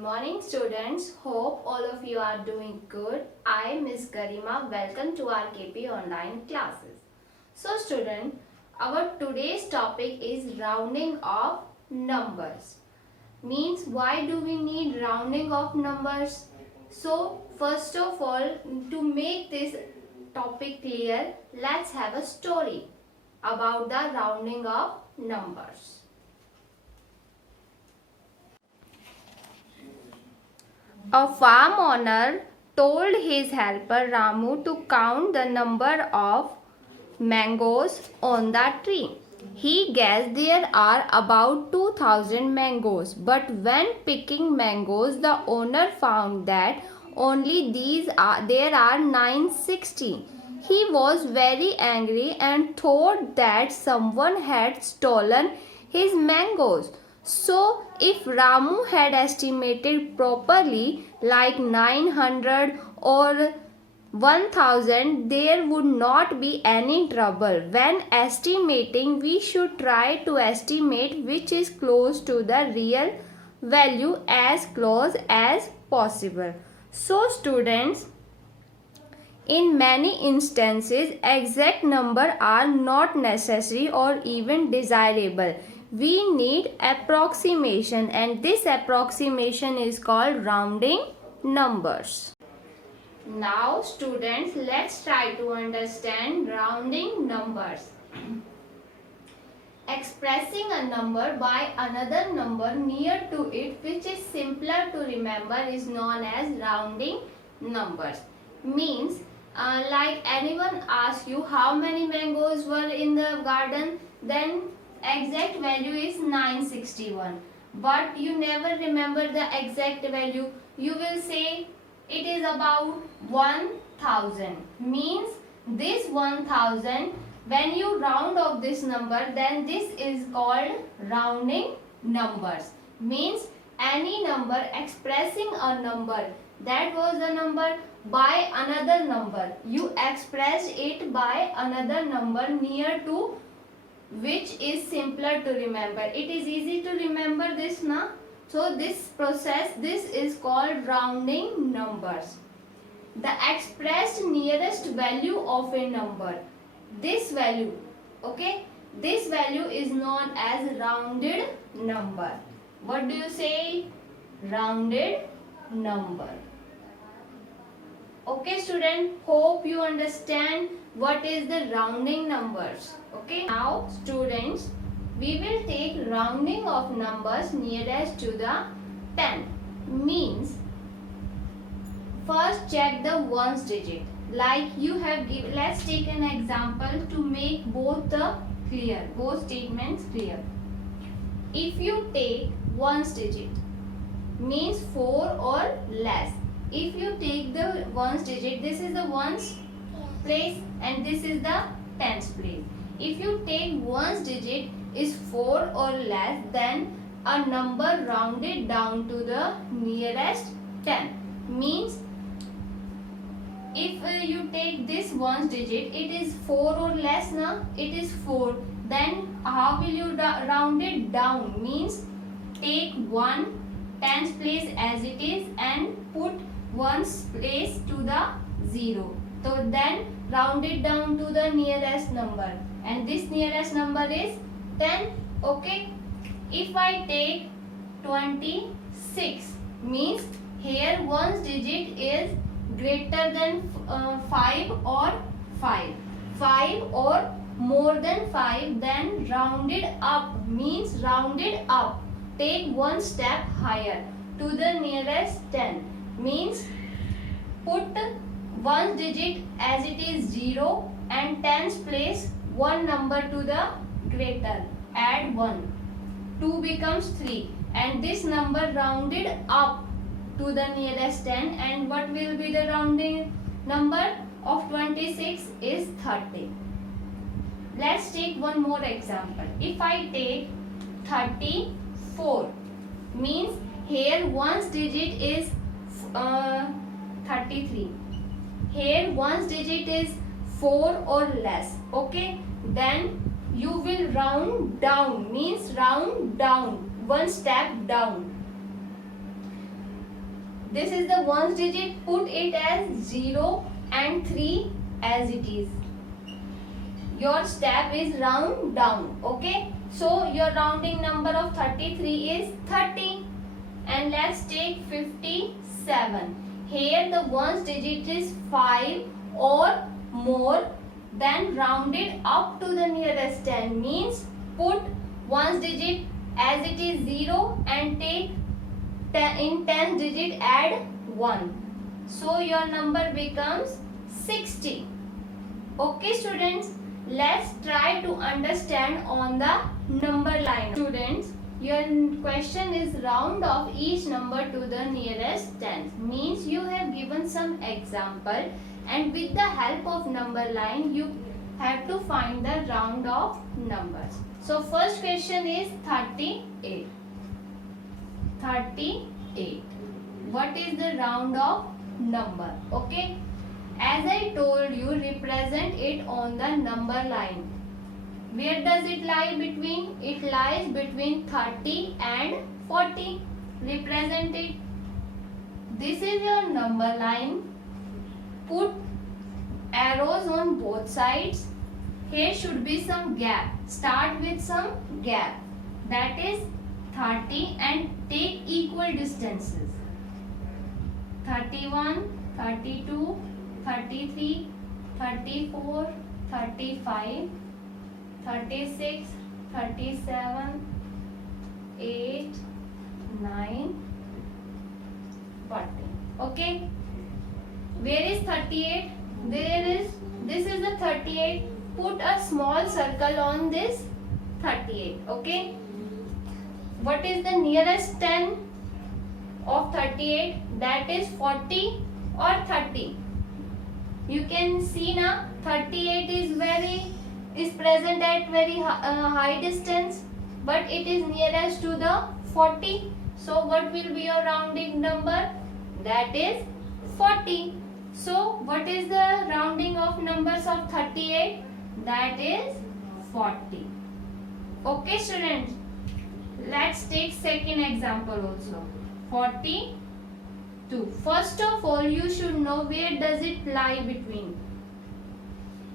morning students. Hope all of you are doing good. I Miss Garima. Welcome to our KP online classes. So student, our today's topic is rounding of numbers. Means why do we need rounding of numbers? So first of all, to make this topic clear, let's have a story about the rounding of numbers. A farm owner told his helper Ramu to count the number of mangoes on the tree. He guessed there are about 2000 mangoes, but when picking mangoes, the owner found that only there are 960. He was very angry and thought that someone had stolen his mangoes. So, if Ramu had estimated properly, like 900 or 1000, there would not be any trouble. When estimating, we should try to estimate which is close to the real value as close as possible. So, students, in many instances, exact numbers are not necessary or even desirable. We need approximation, and this approximation is called rounding numbers. Now students, let's try to understand rounding numbers. Expressing a number by another number near to it which is simpler to remember is known as rounding numbers. Means like anyone asks you how many mangoes were in the garden, then exact value is 961, but you never remember the exact value. You will say it is about 1000. Means this 1000, when you round off this number, then this is called rounding numbers. Means any number expressing a number that was a number by another number, you express it by another number near to which is simpler to remember. It is easy to remember this now. So this process, this is called rounding numbers. The expressed nearest value of a number, this value, okay, this value is known as rounded number. What do you say? Rounded number. Okay student, hope you understand what is the rounding numbers. Okay, now students, we will take rounding of numbers nearest to the 10. Means first check the ones digit. Like you have given, let's take an example to make both statements clear. If you take ones digit, means 4 or less. If you take the ones digit, this is the ones place and this is the tens place. If you take ones digit is 4 or less, then a number rounded down to the nearest 10. Means if you take this ones digit, it is 4 or less now, it is 4. Then how will you round it down? Means take 1 tens place as it is and put ones place to the 0. So then round it down to the nearest number, and this nearest number is 10. Okay, if I take 26, means here ones digit is greater than 5 or 5 or more than 5, then rounded up, means rounded up, take one step higher to the nearest 10. Means put ones digit as it is 0 and tens place one number to the greater, add 1, 2 becomes 3, and this number rounded up to the nearest 10, and what will be the rounding number of 26 is 30. Let's take one more example. If I take 34, means here ones digit is 33. Here ones digit is 4 or less. Okay, then you will round down, means round down, one step down. This is the ones digit, put it as 0 and 3 as it is. Your step is round down, okay? So your rounding number of 33 is 30. And let's take 57. Here the ones digit is 5 or more, then rounded up to the nearest 10, means put ones digit as it is 0 and take in 10 digit add 1. So your number becomes 60. Okay students, let's try to understand on the number line. Students, your question is round off each number to the nearest tenth. Means you have given some example and with the help of number line you have to find the round off numbers. So first question is 38. 38. What is the round off number? Okay. As I told you, represent it on the number line. Where does it lie between? It lies between 30 and 40. Represent it. This is your number line. Put arrows on both sides. Here should be some gap. Start with some gap. That is 30 and take equal distances. 31, 32, 33, 34, 35, 36, 37, 8, 9, 40. Okay. Where is 38? This is the 38. Put a small circle on this 38. Okay. What is the nearest 10 of 38? That is 40 or 30. You can see now 38 is present at very high distance, but it is nearest to the 40. So what will be your rounding number? That is 40. So what is the rounding of numbers of 38? That is 40. Okay students, let's take second example also. 42. First of all, you should know where does it lie between.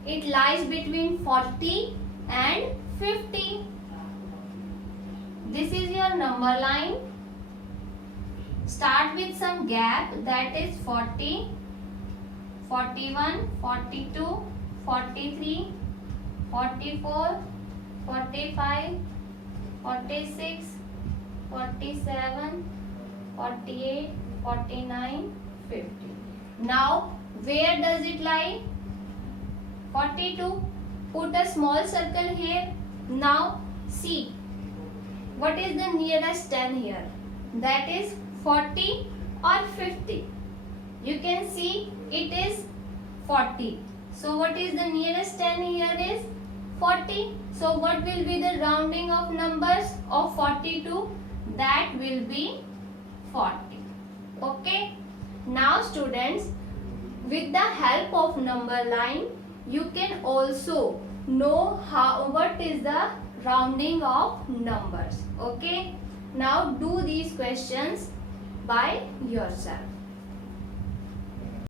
It lies between 40 and 50. This is your number line. Start with some gap, that is 40, 41, 42, 43, 44, 45, 46, 47, 48, 49, 50. Now, where does it lie? 42. Put a small circle here. Now, see. What is the nearest 10 here? That is 40 or 50. You can see it is 40. So, what is the nearest 10 here is 40. So, what will be the rounding of numbers of 42? That will be 40. Okay. Now students, with the help of number line, you can also know what is the rounding of numbers. Okay. Now do these questions by yourself.